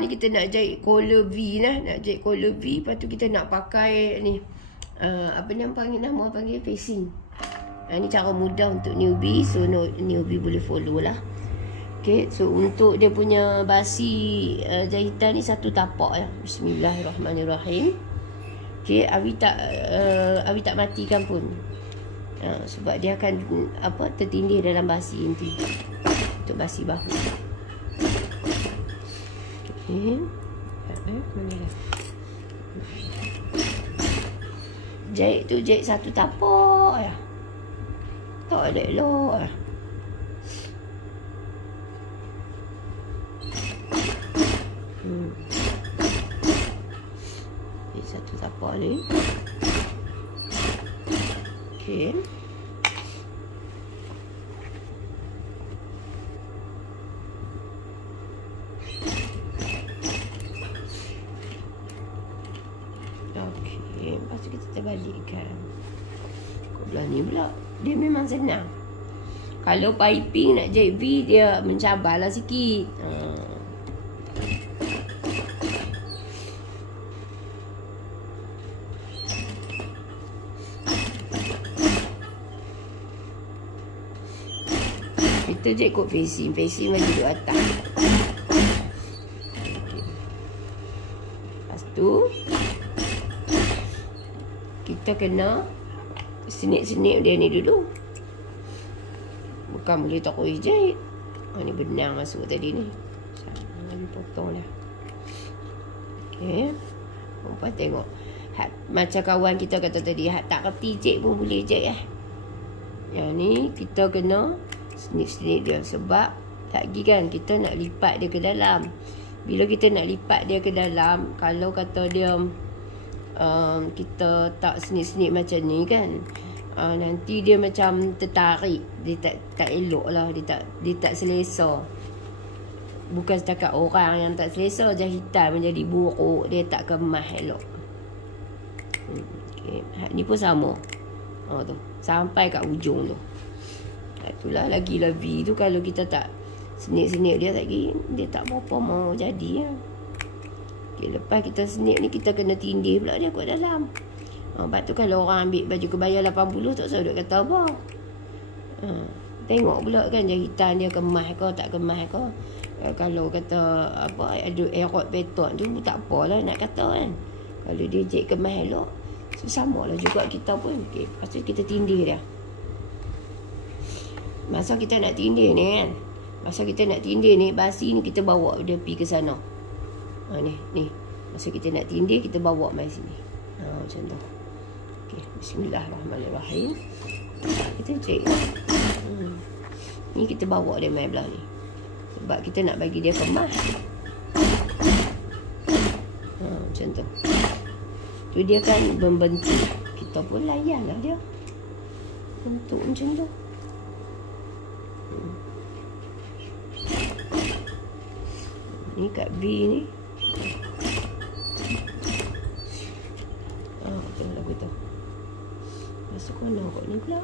Ni kita nak jahit collar V lah. Nak jahit collar V. Lepas tu kita nak pakai ni. Apa ni nama panggil facing. Ni cara mudah untuk newbie. So newbie boleh follow lah. Okay, so untuk dia punya basi jahitan ni satu tapak ya. Bismillahirrahmanirrahim. Okay, Awi tak matikan pun. Sebab dia akan tertindih dalam basi nanti. Untuk basi bahu. Okay. Mana dah? Jahit tu jahit satu tapak ya. Tak ada elok ya. Satu tapak ni. Okey. Okey, lepas tu kita terbalikkan. Belah ni pula dia memang senang. Kalau piping nak jahit V dia mencabarlah sikit. Kita je ikut facing. Facing lagi duduk atas. Okay. Lepas tu kita kena senip-senip dia ni dulu. Bukan boleh terus jahit. Ni benang masuk tadi ni. Lagi potong dah. Okay. Nampak tengok. Macam kawan kita kata tadi, tak kerti jahit pun boleh jahit . Yang ni kita kena senip-senip dia. Sebab lagi kan kita nak lipat dia ke dalam. Bila kita nak lipat dia ke dalam, kalau kata dia kita tak senip-senip macam ni kan, nanti dia macam tertarik. Dia tak elok lah. Dia tak selesa. Bukan setakat orang yang tak selesa, jahitan menjadi buruk. Dia tak kemas elok. Okay. Ni pun sama. Tu sampai kat ujung tu. Itulah lagilah V tu kalau kita tak senip-senip dia lagi, dia tak berapa mau jadi ya. Okay, lepas kita senip ni kita kena tindih pula dia kat dalam. Lepas tu kalau orang ambil baju kebaya 80 tak usah duk kata apa. Tengok pula kan jahitan dia kemas ke tak kemas ke. Kalau kata ada erot beton tu tak apalah nak kata kan. Kalau dia jahit kemas elok, so, samalah juga kita pun. Okay, lepas tu kita tindih dia. Masa kita nak tindih ni kan, basi ni kita bawa dia pergi ke sana. Ni. Masa kita nak tindih, kita bawa mai sini. Macam tu. Okey, bismillahirrahmanirrahim. Kita cek. Ni kita bawa dia mai belah ni. Sebab kita nak bagi dia kemas. Macam tu. Tu dia kan membentuk. Kita pun layanlah dia. Bentuk macam tu. Ni kat V ni. Tengok lagu tu. Masuk mana kot ni pula.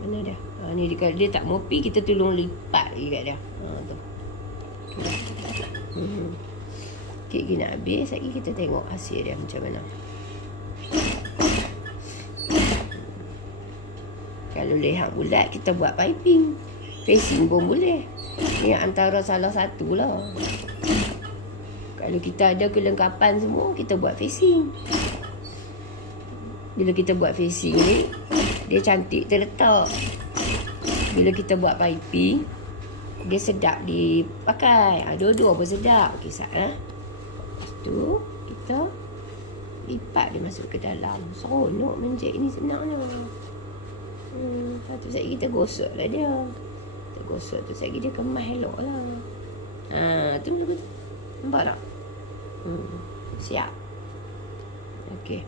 Mana dah? Ni dia tak mau pi, kita tolong lipat lagi kat dia. Tu. Sikit lagi nak habis. Lagi kita tengok hasil dia macam mana. Kalau leher bulat, kita buat piping. Facing pun boleh. Ni antara salah satu lah. Kalau kita ada kelengkapan semua, kita buat facing. Bila kita buat facing ni, dia cantik terletak. Bila kita buat piping, dia sedap dipakai. Dua-dua pun sedap. Okey, lepas tu, kita lipat dia masuk ke dalam. Seronok menjahit ni senangnya. Lepas tu sekejap kita gosok lah dia. Kita gosok tu sekejap dia kemas elok lah. Tu nampak tak? Siap. Okey.